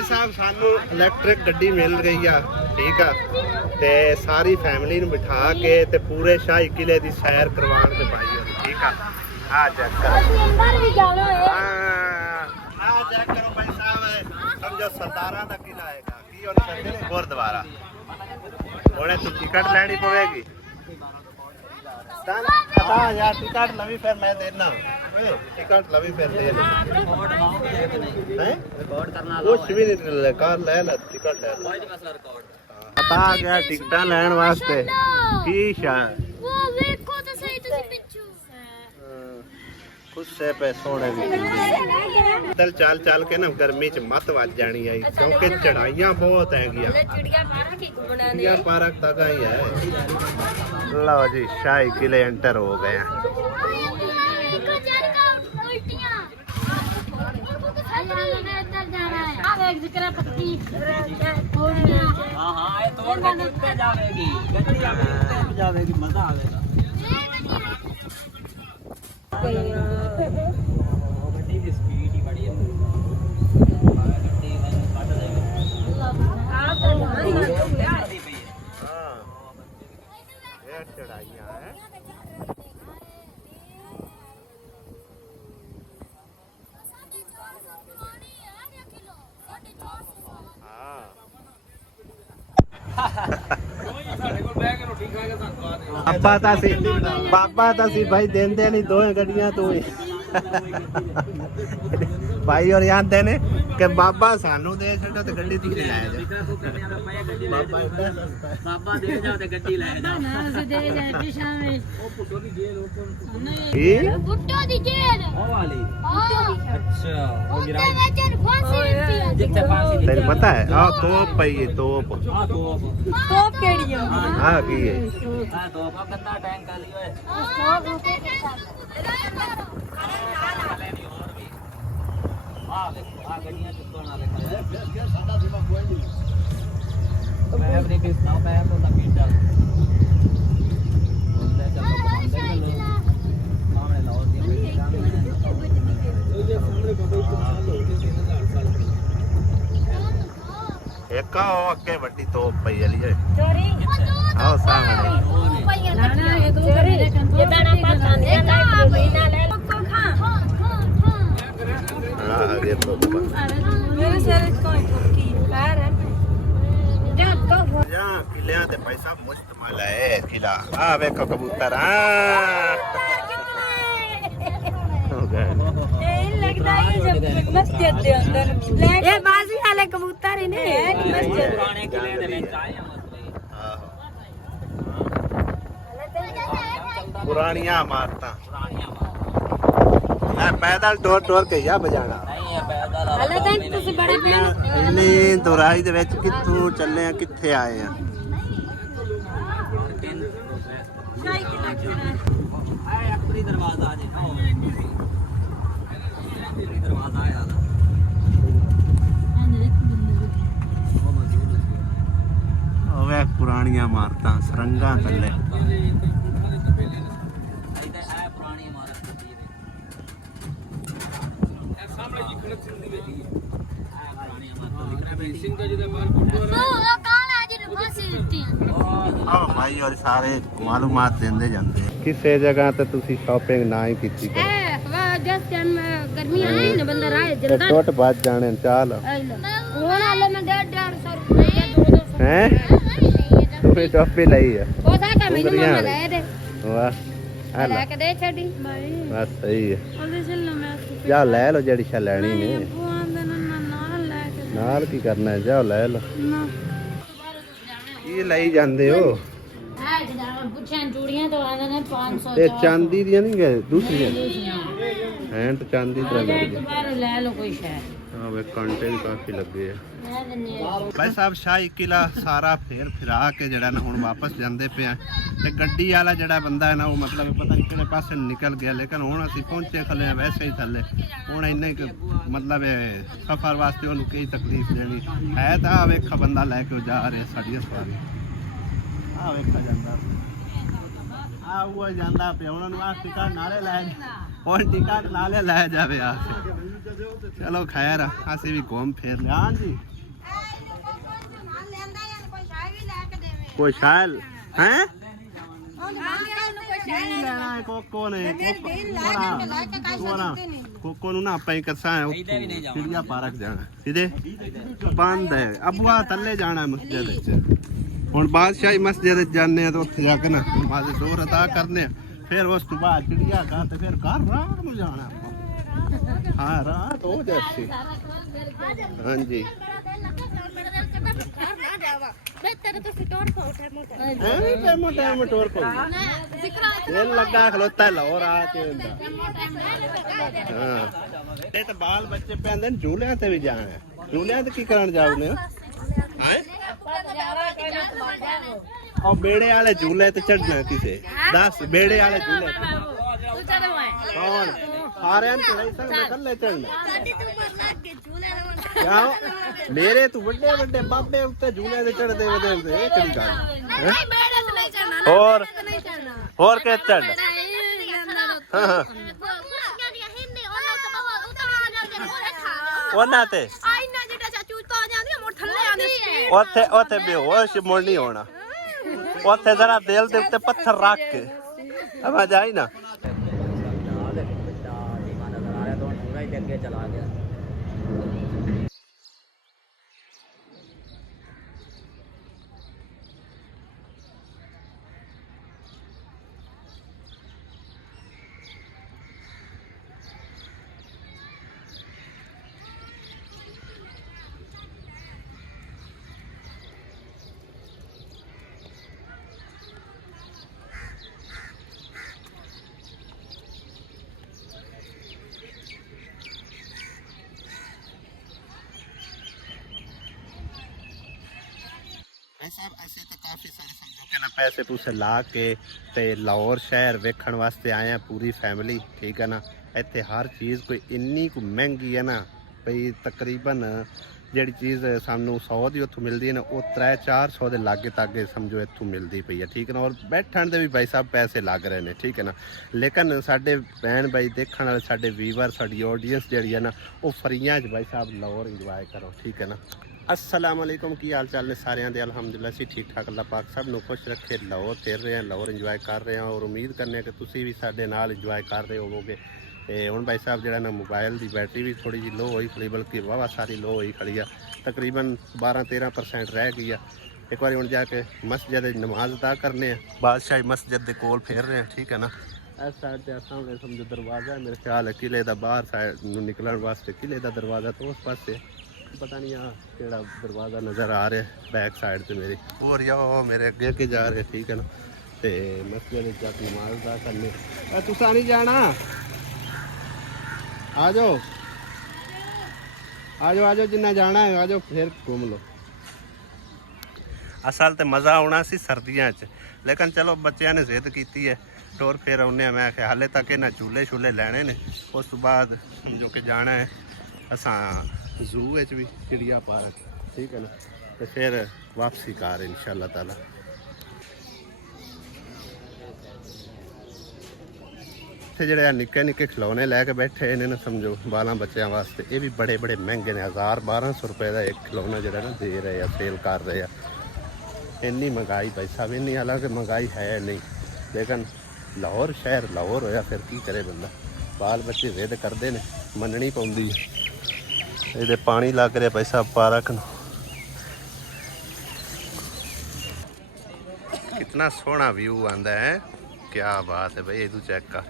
भाई साहब सानू इलैक्ट्रिक गड्डी मिल गई है, ठीक है, ते सारी फैमिली नु बिठा के ते पूरे शाही किले दी सैर करवाण ते पाई है, ठीक है। आ चेक करो, अंदर भी जाना है। आ चेक करो भाई साहब, समझो सरदारा दा किला है की और कहते ने गुरुद्वारा। हुणे तू टिकट लेनी पवेगी। पता यार टिकट लवी फिर मैं देना, टिकट लवी फिर दे दे। रिकॉर्ड करना कुछ भी नहीं, कार ले ले, टिकट ले ले। पता आ गया टिकटा लेने वास्ते की शान वो देखो तो सही तुसी पिछू खुद से पे सोने दी दल चाल चाल के ना गर्मी च मत वज जानी आई, क्योंकि चढ़ाइयां बहुत हैगियां। चिड़िया पार्क तक ही है। लो जी शाही किले एंटर हो गए हैं। मजा आवेगा। स्पीड ही बड़ी है। चढ़ाइयां है। पापा तो सी भाई देंदे नहीं, दो गड्डियां तू ही भाई और आंदे ने कि बाबा सानू दे छड्डो ते गड्डी तुसी ले जाओ। बाबा दे जाओ ते गड्डी ले जाओ ना, ਅਸੀਂ ਦੇ ਜਾਏ ਸ਼ਾਮੇ। ਉਹ ਪੁੱਟੋ ਦੀ ਜੇਲ ਪੁੱਟੋ ਦੀ ਜੇਲ ਉਹ ਵਾਲੀ। अच्छा वो गिराई जितने फांसी तेरे पता है आ तोप पई है, तोप तोप केड़ी है? हां की है हां तोप गंदा टैंक कर लियो है। तोप आ देखो आ गड्डियां चुकना देखो साडा दिमाग कोई नहीं। मैं अपने के नाम पे तो ला पीट डाल बोलते चलो कमांडर लो सामने लाओ दिए सामने ये सामने बाबा को हाल हो गए 3000 साल एक अगे वड्डी तोप पई वाली है चोरी आओ सामने ना ना ये तो ये दाना पाता नहीं ना महीना ले को खा हां ये तो मेरे सर इसको की बाहर है जा तो या किले ते पैसा मुफ्त माला है किला। आ देखो कबूतर हो गए लगता है जब मस्जिद के अंदर ये बाजी वाले कबूतर ही ने मस्जिद पुराने किले दे विच आए हां पुरानियां इमारतां पैदल टोर टोर के या बजाना नहीं है पैदल हाले तक ਤੁਸੀਂ ਬੜੇ ਇੰਨੀ ਦੁਰਾਈ ਦੇ ਵਿੱਚ ਕਿੱਥੋਂ ਚੱਲੇ ਆ, ਕਿੱਥੇ ਆਏ ਆ। शाही किला आए अकबरी दरवाजा आ जाओ अकबरी दरवाजा आया था ਉਹ ਵੇ ਪੁਰਾਣੀਆਂ ਇਮਾਰਤਾਂ ਸਰੰਗਾਂ ਥੱਲੇ। ਆਹ ਭਾਈ ਔਰ ਸਾਰੇ ਮਾਲੂਮਾਤ ਦਿੰਦੇ ਜਾਂਦੇ। ਕਿਸੇ ਜਗ੍ਹਾ ਤੇ ਤੁਸੀਂ ਸ਼ਾਪਿੰਗ ਨਾ ਹੀ ਕੀਤੀ जिस टाइम गर्मी आई ना बंदा राह जल्दा ਟੁੱਟ ਵੱਜ ਜਾਣੇ ਚਾਲ ਹੁਣ ਆਲੇ ਮੈਂ 150 ਰੁਪਏ 200 ਹੈ ਤੂੰ ਟੋਪੀ ਲਈ ਆ ਉਹ ਤਾਂ ਮੈਨੂੰ ਮਨ ਲੈ ਦੇ ਵਾਹ ਲੈ ਕੇ ਦੇ ਛੱਡੀ ਬਸ ਸਹੀ ਹੈ। ਉਹਦੇ ਚੱਲ ਮੈਂ ਜਾ ਲੈ ਲਓ ਜਿਹੜੀ ਸ਼ਾ ਲੈਣੀ ਨੇ। ਉਹ ਆਂਦੇ ਨਾਲ ਲੈ ਕੇ ਨਾਲ ਕੀ ਕਰਨਾ ਹੈ, ਜਾ ਲੈ ਲਓ। ਕੀ ਲਈ ਜਾਂਦੇ ਹੋ? ਪੁੱਛਾਂ ਚੂੜੀਆਂ ਤੋਂ ਆਂਦੇ ਨੇ 500 ਤੇ ਚਾਂਦੀ ਦੀਆਂ ਨਹੀਂ ਗਏ ਦੂਸਰੀਆਂ हैं तो चांदी तरह ले लो कोई शय। हाँ वे कांटे भी काफी लगे है। भाई साहब शाही किला सारा फेर फिरा के जड़ा ना हुण वापस जांदे पे ते गड्डी वाला जड़ा बंदा है ना वो मतलब पता नहीं किहड़े पासे निकल गया, लेकिन हुण असीं पहुंचे थल्ले वैसे ही थल्ले हुण इन्ने मतलब सफर वास्ते उन्हें कई तकलीफ देनी है। तो आ वेखा बंदा लैके जा रहा साडियां सवारियां आ वेखा जांदा ਆ ਉਹ ਜਾਂਦਾ ਪਿਆ ਉਹਨਾਂ ਨੂੰ ਆ ਟਿਕਟ ਨਾਲੇ ਲੈ ਹੁਣ ਟਿਕਟ ਨਾਲੇ ਲੈ ਜਾਵੇ ਆ ਚਲੋ ਖੈਰ ਅਸੀਂ ਵੀ ਘੁੰਮ ਫਿਰ ਲਿਆ ਹਾਂਜੀ ਕੋਈ ਸ਼ਾਇਲ ਹੈ ਕੋਕੋ ਨੇ ਕੋਕੋ ਨੂੰ ਨਾ ਆਪਾਂ ਹੀ ਕਰਸਾਂ ਚਿੜੀਆ ਪਾਰਕ ਜਾਣਾ ਸਿੱਧੇ ਬੰਦ ਹੈ ਅਬੂਆ ਥੱਲੇ ਜਾਣਾ ਮਸਜਿਦ ਵਿੱਚ ਹੁਣ ਬਾਦਸ਼ਾਹੀ ਮਸਜਿਦ ਵਿੱਚ ਜਾਂਦੇ ਆ ਤਾਂ ਉੱਥੇ ਜਾ ਕੇ ਨਾ ਨਮਾਜ਼ ਜ਼ੋਰ ਅਦਾ ਕਰਨੇ ਆ ਫਿਰ ਉਸ ਤੋਂ ਬਾਅਦ ਚਿੜੀਆ ਘਰ ਤੇ ਫਿਰ ਘਰ ਰਾਤ ਨੂੰ ਜਾਣਾ ਹਾਂ ਰਾਤ ਹੋ ਜਾਸੀ ਹਾਂਜੀ ਲੱਗਾ ਖਲੋਤਾ ਲਾਹੌਰ ਆ ਕੇ ਇਹ ਤਾਂ ਬਾਲ ਬੱਚੇ ਪੈਂਦੇ ਨੇ ਝੂਲਿਆਂ ਤੇ ਵੀ ਜਾਣਾ ਝੂਲਿਆਂ ਤੇ ਕੀ ਕਰਨ ਜਾਉਨੇ ਉਹ ਬੇੜੇ ਵਾਲੇ ਝੂਲੇ ਤੇ ਚੜਨਾ ਕਿਸੇ 10 ਬੇੜੇ ਵਾਲੇ ਝੂਲੇ ਕੌਣ ਸਾਰਿਆਂ ਨੂੰ ਚੜਾਈ ਸਕਦਾ ਕੱਲੇ ਚੜਨਾ ਮੇਰੇ ਤੂੰ ਵੱਡੇ ਵੱਡੇ ਬਾਬੇ ਉੱਤੇ ਝੂਲੇ ਤੇ ਚੜਦੇ ਵਧੇ ਇਹ ਕਿਹੜੀ ਗੱਲ ਹੋਰ ਕਿ ਚੜ ਉਹਨਾਂ ਤੇ ਉੱਥੇ ਬੇਹੋਸ਼ ਮੁੜ ਨਹੀਂ ਹੋਣਾ ਉੱਥੇ ਜ਼ਰਾ ਦਿਲ ਦੇ ਉੱਤੇ ਪੱਥਰ ਰੱਖ ਕੇ ਆਵਾਜ਼ ਆਈ ਨਾ ਚਲਾ ਗਿਆ ऐसे तो काफी सारे समझो कि ना पैसे पूसे ला के ते लाहौर शहर वेखण वास्ते आए हैं पूरी फैमिली ठीक है ना इत्थे हर चीज़ कोई इन्नी को महंगी है ना भई तकरीबन ਜਿਹੜੀ ਚੀਜ਼ ਸਾਨੂੰ 100 ਦੀ ਉੱਥੋਂ ਮਿਲਦੀ ਹੈ ਨਾ ਉਹ 300-400 ਦੇ ਲਾਗੇ ਤਾਗੇ ਸਮਝੋ ਇੱਥੋਂ ਮਿਲਦੀ ਪਈ ਹੈ ਠੀਕ ਹੈ ਨਾ ਔਰ ਬੈਠਣ ਦੇ ਵੀ ਭਾਈ ਸਾਹਿਬ ਪੈਸੇ ਲੱਗ ਰਹੇ ਨੇ ਠੀਕ ਹੈ ਨਾ ਲੇਕਿਨ ਸਾਡੇ ਭੈਣ ਭਾਈ ਦੇਖਣ ਵਾਲੇ ਸਾਡੇ ਵੀਵਰ ਸਾਡੀ ਆਡੀਅנס ਜਿਹੜੀ ਹੈ ਨਾ ਉਹ ਫਰੀਆਂ 'ਚ ਭਾਈ ਸਾਹਿਬ ਲਾਹੌਰ ਇੰਜੋਏ ਕਰੋ ਠੀਕ ਹੈ ਨਾ अस्सलाम वालेकुम की हाल चाल ने सारे दे अल्हम्दुलिल्लाह सी ठीक ठाक अल्लाह पाक सब नूं खुश रखे लाहौर फिर रहे हैं लाहौर इंजॉय कर रहे हैं और उम्मीद करने कि तुसी भी साडे नाल इंजॉय कर रहे होवोगे ते हुण भाई साहब जिहड़ा ना मोबाइल दी बैटरी भी थोड़ी जी लो होई खड़ी बल्कि वावा सारी लो होई खड़ी आ तकरीबन 12-13% रह गई आ एक बार हुण जाके मस्जिद नमाज अदा करने बादशाही मस्जिद दे कोल फिर रहे हैं ठीक है ना इस साइड ते सामने समझो दरवाज़ा है मेरे ख्याल है किले दा बाहर साइड नूं निकलण वास्ते किले दा दरवाज़ा तो उस पासे पता नहीं यहाँ केड़ा दरवाज़ा नज़र आ रहा है बैक साइड से मेरी और या मेरे अगे जा रहे ठीक है ना ते मस्जिद जाके नमाज अदा करने तुसा नहीं जाना आ जाओ आ जाओ जिन्ना जाना है आ जाओ फिर घूम लो असल तो मज़ा आना सी सर्दियों लेकिन चलो बच्चों ने जिद की है टोर फिर आने मैं आख्या हाले तक इन्हें झूले शूले लैने ने उस तो बाद जो कि जाना है असा जू भी चिड़िया पार्क ठीक है ना तो फिर वापसी कार इंशाअल्लाह ताला ਜਿਹੜੇ ਨਿੱਕੇ ਨਿੱਕੇ ਖਿਲੌਣੇ ਲੈ ਕੇ ਬੈਠੇ ਨੇ ਨਾ ਸਮਝੋ ਬਾਲਾਂ ਬੱਚਿਆਂ ਵਾਸਤੇ ਇਹ ਵੀ ਬੜੇ ਬੜੇ ਮਹਿੰਗੇ ਨੇ 1000-1200 ਰੁਪਏ ਦਾ ਇੱਕ ਖਿਲੌਣਾ ਜਿਹੜਾ ਨਾ ਦੇ ਰਹੇ ਆ ਸੇਲ ਕਰ ਰਹੇ ਆ ਇੰਨੀ ਮਹਿੰਗਾਈ ਭਾਈ ਸਾਹਿਬ ਇੰਨੀ ਹਾਲਾਂਕਿ ਮਹਿੰਗਾਈ ਹੈ ਨਹੀਂ ਲੇਕਿਨ ਲਾਹੌਰ ਸ਼ਹਿਰ ਲਾਹੌਰ ਹੋਇਆ ਫਿਰ ਕੀ ਕਰੇ ਬੰਦਾ ਬਾਲ ਬੱਚੇ ਜ਼ਿੱਦ ਕਰਦੇ ਨੇ ਮੰਨਣੀ ਪਉਂਦੀ ਹੈ ਇਹਦੇ ਪਾਣੀ ਲੱਗ ਰਿਹਾ ਭਾਈ ਸਾਹਿਬ ਪਾਰਕ ਨੂੰ कितना सोहना व्यू आंदा है क्या बात है भाई तू चेक कर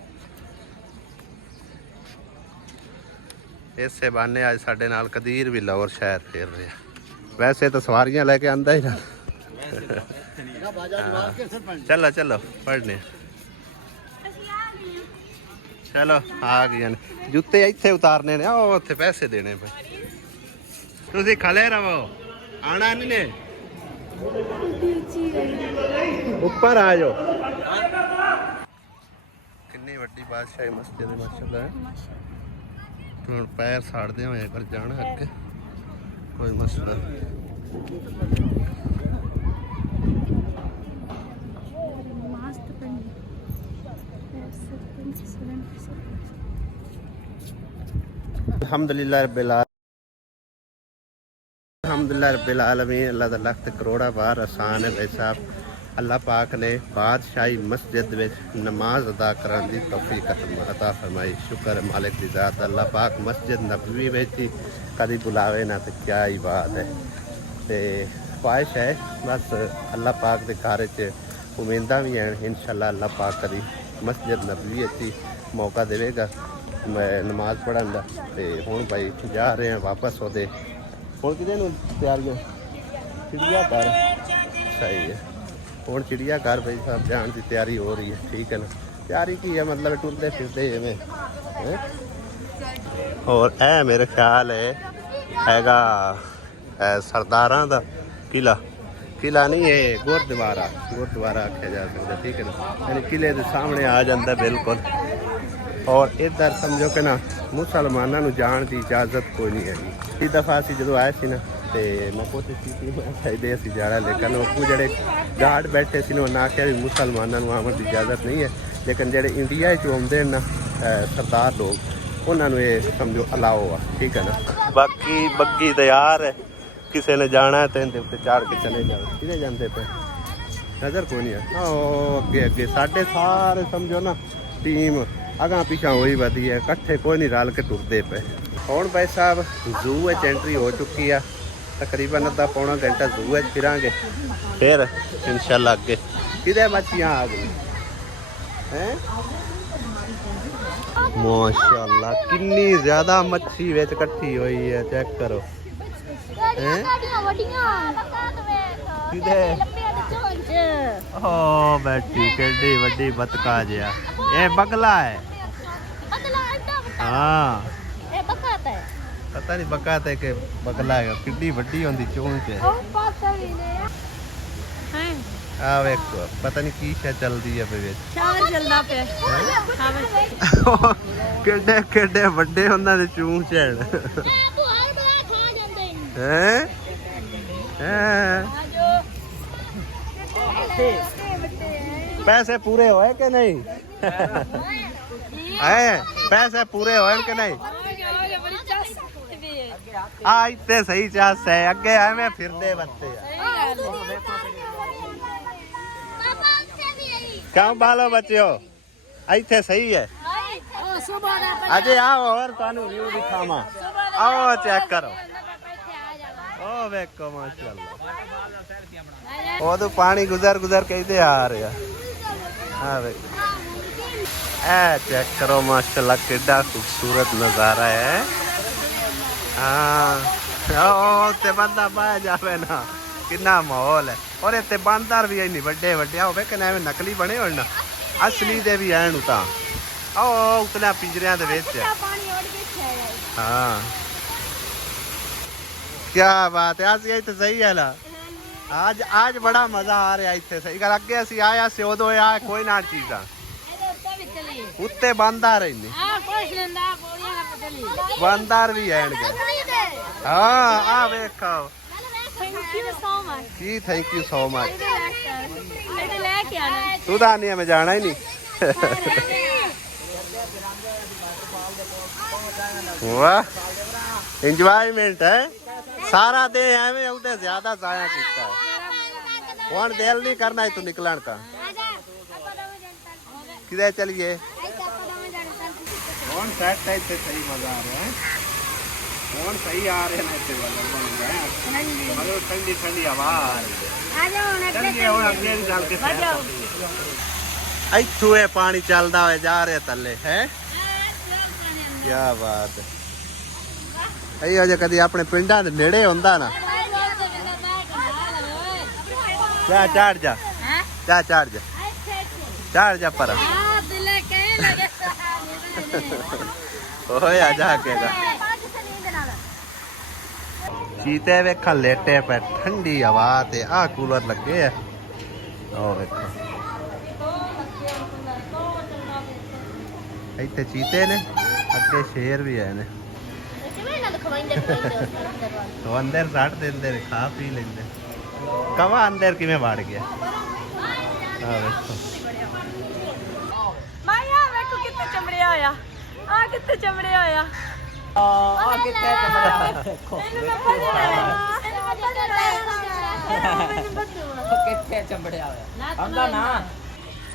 इसे बहाने आज साडे नाल कदीर भी लाहौर शहर फेर रहे वैसे तो सवारियां लेके आंदा ही ना चलो चलो पढ़ने चलो आ गए जूते इत्थे उतारने ने उत्थे पैसे देने भाई तुसीं खले रहो आना नहीं ने ऊपर आ जाओ कितनी वड्डी बादशाही मस्जिद है माशाल्लाह हुण पैर साड़दे होए पर जाना अगे कोई मसला अल्हम्दुलिल्लाह रब्बिल आलमीन। अल्लाह दा लख करोड़ा बार आसान है भाई साहब। अल्लाह पाक ने बादशाही मस्जिद में नमाज अदा करने की तौफीक अता फरमाई। शुक्र है मालिक दी ज़ात। अल्लाह पाक मस्जिद नबवी में ही कभी बुलावे ना तो क्या ही बात है। तो ख्वाहिश है बस अल्लाह पाक के घर च उम्मीदा भी हैं इंशाअल्लाह अल्लाह पाक कभी मस्जिद नबवी ही मौका देगा मैं नमाज पढ़न का। तो हुण भाई जा रहे हैं वापस ओदे हुण किहदे नूं तैयारियां चिड़ियाघर सही है। हुण चिड़ियाघर भाई साहब जाने की तैयारी हो रही है। ठीक है ना तैयारी की है मतलब टुरदे फिरदे इवें और ए मेरे ख्याल हैगा सरदारां दा किला किला नहीं है गुरुद्वारा आख्या जा सकता। ठीक है ना यानी किले के सामने आ जाता बिल्कुल। और इधर समझो कि ना मुसलमानों को जाने की इजाज़त कोई नहीं है। इस दफ़ा असी जो आए थे ना तो मैं कोशिश की असी जाना लेकिन वो जोड़े गार्ड बैठे से उन्हें आख्या भी मुसलमानों को आने की इजाज़त नहीं है। लेकिन जोड़े इंडिया आते ना सरदार लोग उन्होंने ये समझो अलाओ आ। ठीक है ना बाकी बग्गी तैयार है किसी ने जाना है तो इनके उत्ते चढ़ के चले जाओ। किधे जाते पे नज़र कोई नहीं है। अगे अगे साढ़े सारे समझो ना टीम अगां पिछा वही वधी है कट्ठे कोई नहीं रल के टुरदे पे। हुण भाई साहब जू एंट्री हो चुकी है तकरीबन अद्धा पौना घंटा जू फिरांगे फिर इंशाल्लाह अगे किधे मच्छियां आ गई हैं। माशाल्लाह कितनी ज्यादा मच्छी विच इकट्ठी हुई है चेक करो हैं। किधे ओ बैठी केडी वड्डी बतका जिया ये बगला है। हाँ पता नहीं बकात है कि बगला है कितनी वड्डी होंदी चोंच है। आ वेखो पता नहीं की शे चलदी है पे चार चलदा पे केडे केडे वड्डे होंदा दे चोंच है हैं। पैसे पूरे होए कि नहीं हैं पैसे पूरे होए कि नहीं आ इतने सही चांस है अगे एवें फिरदे बच्चे क्यों बालो बच्चो इतने सही है। अजय आओ और तुहानू व्यू दिखावा आओ चेक करो ओ वेखो माशाअल्लाह ओ तो पानी गुजर गुजर के इधर आ रहा। हाँ वेखो ए चेक करो माशाअल्लाह कितना खूबसूरत नज़ारा है। हाँ ते बंदा बह जावे ना कितना माहौल है। और इतने बांदर भी इन्नी बड़े बड़े हो कने एवं नकली बने हो ना असली दे भी हैं उता उतने पिंजरिया दे विच। हाँ क्या बात है आज ये तो सही है ना आज बड़ा मजा आ रहा है इतने सही गल अगे असी आया से उदो आ कोई ना चीज़ा उत्ते बांदर ही बांदर भी है। हाँ आ वेखो थैंक यू सो मच तू तो आनी मैं जाना ही नहीं। वाह इंजॉयमेंट है सारा दे एवं उदे ज्यादा जाया किया है। हुण दिल नहीं करना तू निकलन का किधे चलिए हुण सेट है इतने सही मजा आ रहा है। हुण सही आ रहे हैं इतने मतलब ठंडी ठंडी हवा आ रही है। इत्थों ये पानी चलता हुआ जा रहे थले है क्या बात है। अयो जो कभी अपने पिंडा के नेड़े होंदा ना क्या चढ़ जा चढ़ जा पर होया जाके चीते वेखा लेटे पे ठंडी हवा ते आ कूलर लगे है। ओ वेखो इतने चीते ने अगे शेर भी है ने तो अंदर सट देंदे खा पी लेंदे कवा अंदर किवें वड़ गया। आ वेखो ਕਿੱਥੇ ਚਮੜਿਆ ਹੋਇਆ ਆ ਕਿੱਥੇ ਚਮੜਿਆ ਹੋਇਆ ਆ ਕਿੱਥੇ ਚਮੜਿਆ ਹੋਇਆ ਦੇਖੋ ਕਿੱਥੇ ਚਮੜਿਆ ਹੋਇਆ ਆਂਦਾ ਨਾ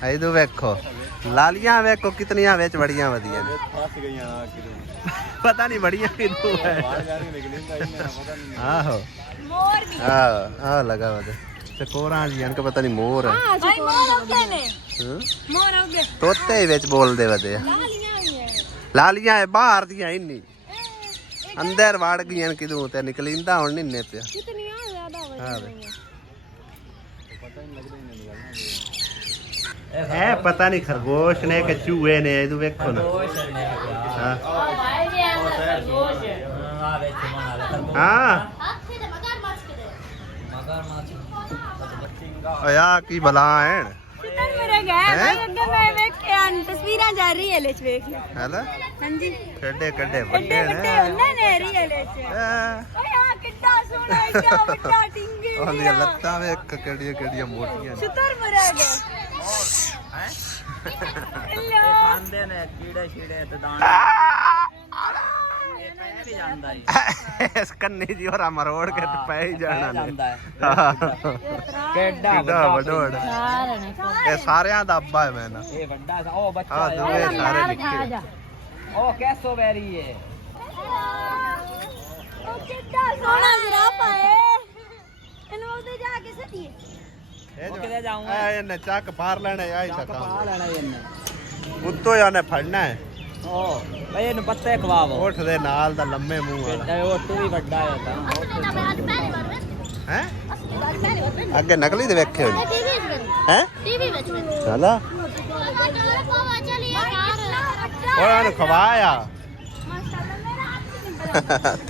ਇਧਰ ਵੇਖੋ ਲਾਲੀਆਂ ਵੇਖੋ ਕਿਤਨੀਆਂ ਵਿੱਚ ਬੜੀਆਂ ਵਧੀਆਂ ਨੇ ਫਸ ਗਈਆਂ ਆ ਕਿਦੋਂ ਪਤਾ ਨਹੀਂ ਬੜੀਆਂ ਕਿਦੋਂ ਹੈ ਆਹੋ ਮੋਰ ਵੀ ਆ ਲਗਾ ਵਾ ਤੇ ਕੋਰਾਂ ਜੀ ਅਨਕ ਪਤਾ ਨਹੀਂ ਮੋਰ ਹੈ ਭਾਈ ਮੋਰ ਆਉਂਦੇ ਨੇ ਹਾਂ ਮੋਰ ਆਉਂਦੇ ਤੋਤੇ ਹੀ ਵਿੱਚ ਬੋਲਦੇ ਵਦੇ ਲਾਲੀਆਂ ਹੀ ਹੈ ਲਾਲੀਆਂ ਇਹ ਬਾਹਰ ਦੀਆਂ ਇੰਨੀ ਅੰਦਰ ਵੜ ਗਈਆਂ ਕਿਦੋਂ ਤੇ ਨਿਕਲਿੰਦਾ ਹੁਣ ਨਹੀਂ ਪਿਆ ਕਿਤਨੀਆਂ ਜ਼ਿਆਦਾ ਹਾਂ ਇਹ ਪਤਾ ਨਹੀਂ ਖਰਗੋਸ਼ ਨੇ ਕਿ ਚੂਹੇ ਨੇ ਇਹ ਵੇਖੋ ਨਾ ਹਾਂ ਹਾਂ ਓਇਆ ਕੀ ਬਲਾ ਐਣ ਕਿਤਨ ਮੇਰੇ ਗਏ ਮੈਂ ਅੱਗੇ ਮੈਂ ਵੇਖਿਆ ਤਸਵੀਰਾਂ ਜਾ ਰਹੀ ਹੈ ਲੈਚ ਵੇਖ ਲੈ ਹੈਲਾ ਹਾਂਜੀ ਕੱਡੇ ਕੱਡੇ ਵੱਡੇ ਵੱਡੇ ਵੱਡੇ ਨੇ ਹੁੰਦੇ ਨੇ ਰੀਅਲ ਵਿੱਚ ਓਏ ਆ ਕਿੱਡਾ ਸੋਹਣਾ ਇੱਡਾ ਵੱਡਾ ਟਿੰਗੇ ਉਹਦੀਆਂ ਲੱਤਾਂ ਵੇਖ ਕਿਹੜੀਆਂ ਕਿਹੜੀਆਂ ਮੋਟੀਆਂ ਨੇ ਸੁਤਰ ਮਰਿਆ ਗਿਆ ਖਾਂਦੇ ਨੇ ਕੀੜੇ ਛੀੜੇ ਤੇ ਦਾਣੇ ਇਹ ਪੈ ਵੀ ਜਾਂਦਾ ਈ ਇਸ ਕੰਨੀ ਜੀ ਹੋਰਾ ਮਰੋੜ ਕੇ ਤੇ ਪੈ ਹੀ ਜਾਣਾ ਨੇ ਜਾਂਦਾ ਹੈ ਕਿੱਡਾ ਵੱਡਾ ਇਹ ਸਾਰਿਆਂ ਦਾ ਅੱਬਾ ਹੈ ਮੈਂ ਨਾ ਇਹ ਵੱਡਾ ਉਹ ਬੱਚਾ ਆ ਦੋਵੇਂ ਸਾਰੇ ਨਿੱਕੇ ਉਹ ਕੈਸੋ ਬੈਰੀ ਹੈ ਉਹ ਕਿੱਡਾ ਸੋਹਣਾ ਜਿਰਾਫਾ ਹੈ ਇਹਨੂੰ ਉਹਦੇ ਜਾ ਕੇ ਸੱਟੀਏ ਉਹ ਕਿਤੇ ਜਾਊਂਗਾ ਇਹਨੇ ਚੱਕ ਬਾਹਰ ਲੈਣਾ ਆਈ ਪਾ ਸਕਾ ਲੈਣਾ ਇਹਨੇ ਉੱਤੋਂ ਇਹਨੇ ਫੜਨਾ ਹੈ ਉਹ ਬਈ ਇਹਨੂੰ ਪੱਤੇ ਖਵਾਵੋ ਉਠ ਦੇ ਨਾਲ ਦਾ ਲੰਮੇ ਮੂੰਹ ਵਾਲਾ ਤੇ ਉਹ ਤੂੰ ਵੀ ਵੱਡਾ ਹੈ ਤਾਂ ਹੈ ਅੱਗੇ ਨਕਲੀ ਦੇ ਵੇਖੇ ਹੋਏ ਹੈ ਟੀਵੀ ਵਿੱਚ ਚਲਾ ਉਹਨਾਂ ਨੂੰ ਖਵਾਇਆ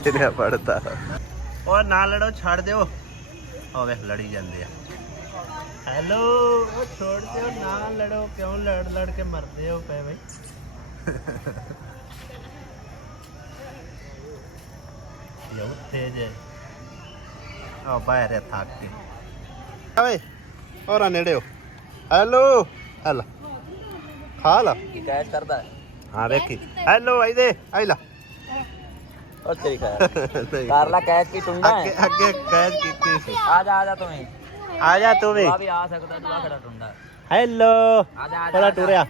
ਤੇਰੇ ਪੜਦਾ ਉਹ ਨਾ ਲੜੋ ਛੱਡ ਦਿਓ ਉਹ ਵੇਖ ਲੜੀ ਜਾਂਦੇ ਆ ਹੈਲੋ ਉਹ ਛੋੜ ਦਿਓ ਨਾ ਲੜੋ ਕਿਉਂ ਲੜ ਕੇ ਮਰਦੇ ਹੋ ਪਏ ਬਈ ਇਹ ਉੱਥੇ ਜੇ ਆ ਬਾਹਰ ਥੱਕ ਕੇ ਓਏ ਹੋਰਾਂ ਨੇੜਿਓ ਹੈਲੋ ਹਲ ਖਾ ਲਾ ਕੈਚ ਕਰਦਾ ਹਾਂ ਵੇਖੀ ਹੈਲੋ ਆਈਦੇ ਆਈ ਲਾ ਉਹ ਤੇਰੀ ਕਰ ਲਾ ਕੈਚ ਕੀ ਟੁੰਡਾ ਅੱਗੇ ਅੱਗੇ ਕੈਦ ਕੀਤੀ ਸੀ ਆ ਜਾ ਤੂੰ ਵੀ ਆ ਜਾ ਤੂੰ ਵੀ ਆ ਵੀ ਆ ਸਕਦਾ ਤੂੰ ਆ ਖੜਾ ਟੁੰਡਾ ਹੈਲੋ ਆ ਜਾ ਬੜਾ ਟੁਰਿਆ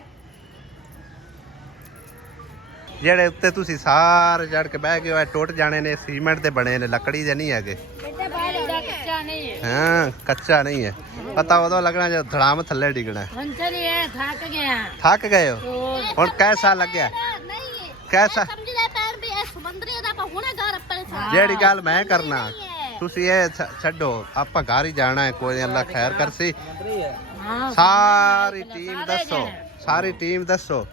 ਜਿਹੜੇ ਉੱਤੇ ਤੁਸੀਂ ਸਾਰੇ ਚੜ ਕੇ ਬਹਿ ਗਏ ਹੋ ਟੁੱਟ ਜਾਣੇ ਨੇ ਸੀਮੈਂਟ ਦੇ ਬਣੇ ਨੇ ਲੱਕੜੀ ਦੇ ਨਹੀਂ ਹੈਗੇ ਕੱਚਾ ਨਹੀਂ ਹੈ ਹਾਂ ਕੱਚਾ ਨਹੀਂ ਹੈ ਪਤਾ ਉਦੋਂ ਲੱਗਣਾ ਜਦ ਧੜਾਮ ਥੱਲੇ ਡਿੱਗਣਾ ਹੁਣ ਚਲੀਏ ਥੱਕ ਗਿਆ ਥੱਕ ਗਏ ਹੋ ਹੁਣ ਕੈਸਾ ਲੱਗਿਆ ਨਹੀਂ ਕੈਸਾ ਸਮਝਦਾ ਪੈਰ ਵੀ ਇਹ ਸਮੁੰਦਰੀ ਦਾ ਆਪਾਂ ਹੁਣੇ ਘਰ ਆਪਣੇ ਸਾਹ ਜਿਹੜੀ ਗੱਲ ਮੈਂ ਕਰਨਾ ਤੁਸੀਂ ਇਹ ਛੱਡੋ ਆਪਾਂ ਘਰ ਹੀ ਜਾਣਾ ਹੈ ਕੋਈ ਅੱਲਾ ਖੈਰ ਕਰਸੀ ਸਾਰੀ ਟੀਮ ਦੱਸੋ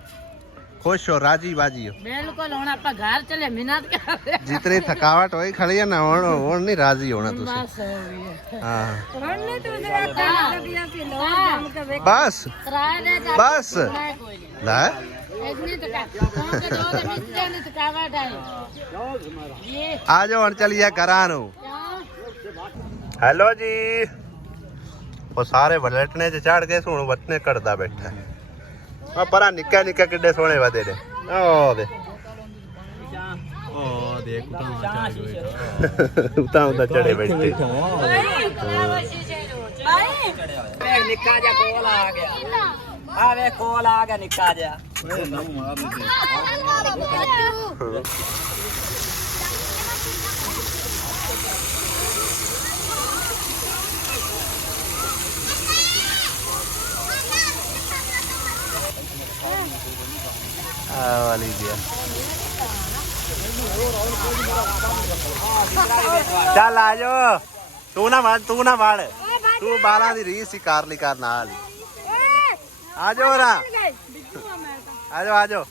खुश हो राजी बाजी हो बिल्कुल हुन ਆਪਾਂ ਘਰ ਚਲੇ ਮਿਹਨਤ ਕਰਦੇ जितनी थकावट होई खड़ी है ना हुन नहीं राजी होना तुसी ਬਸ ਹੋ ਗਈ हां ਹੁਣ ਨਹੀਂ ਤੂੰ ਜਰਾ ਕੰਮ ਕਰਦੀਆਂ ਸੀ ਲੋਕ ਕੰਮ ਕੇ ਵੇਖ बस ਕਿਰਾਏ ਦੇ ਜਾ बस ਕੋਈ ਨਹੀਂ ला ਇਤਨੀ ਤੱਕ ਕੰਮ ਕੇ ਦੋ ਦੇ ਮਿੱਤੇ ਨੇ ਥਕਾਵਟ ਆਈ ਇਹ आ जाओ हुन चलिए घरां नु हेलो जी वो सारे वलटने च चढ़ के सुन वटने कटदा बैठा आ परा निक्का निक्का किड्डे सोने वदे ने ओ दे ओ देख उता उता चढ़े बैठे ਵੇਖ ਨਿੱਕਾ ਜਿਹਾ ਕੋਲ ਆ ਗਿਆ ਆ ਵੇ ਕੋਲ ਆ ਗਿਆ ਨਿੱਕਾ ਜਿਹਾ वाली दिया चल आ जाओ तू ना वाड़ तू बाला दी रीस ही कार ली कार नाल आ जाओ रा आ जाओ